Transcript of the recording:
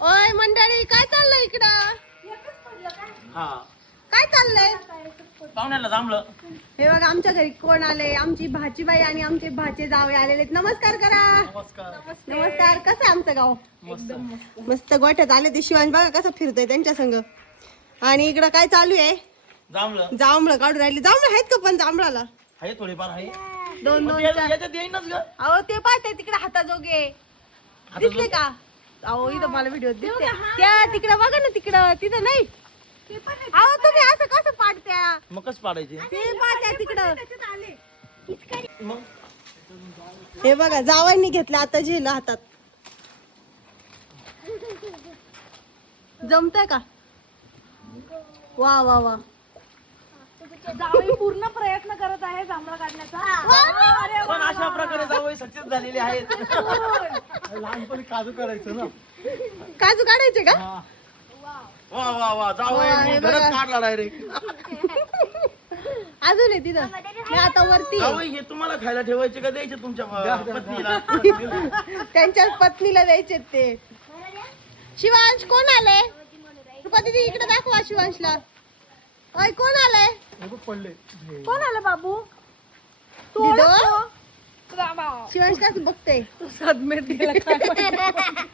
ओय मंडळी, काय चाललंय इकडं? हा काय चाललंय? पाहुण्याला थांबलं. हे बघा आमच्या घरी कोण आले, आमची भाचीबाई आणि आमचे भाचे जावे आलेले आहेत. नमस्कार करा. नमस्कार. कसं आहे आमचं गाव? मस्त गोठ्यात आले ते. शिवांश बघा कसं फिरतोय त्यांच्या संग. आणि इकडं काय चालू आहे? जांभळं जांभळं काढून राहिली. जांभळं आहेत का पण जांभळाला? आहे थोडीफार आहे. दोन मग दोन ते- चार. याच्यात येईनच ग. अहो ते पाहते तिकडे हाताजोगे दिसले का? अहो इथं मला व्हिडिओ दिसते त्या तिकडे बघा ना, तिकडं तिथं नाही. अहो तुम्ही असं कसं पाडत्या? मग कसं पाडायचे ते पाहत्या तिकडं. मग? हे बघा जावांनी घेतलं आता झेल हातात. जमतंय का? वा वा वा. जावई पूर्ण प्रयत्न करत आहे जांभळा काढण्याचा. पण अशा प्रकारे जावई सक्सेस झालेले आहेत. लहानपणी काजू करायचं ना. काजू काढायचे का? वा वा वा वा, हे जावई बघा. घरच काढला डायरेक्ट. अजून आहे तिथं. मी आता वरती आहे. जावई हे तुम्हाला खायला ठेवायचे का द्यायचे तुमच्या पत्नीला? त्यांच्या पत्नीला द्यायचे ते. शिवांश कोण आले? कृपा दीदी इकडे दाखवा शिवांशला. ओय कोण आलंय? कोण आलं बाबू? दिदो? शिवांश कसं बघते? सदमेत गेला काय?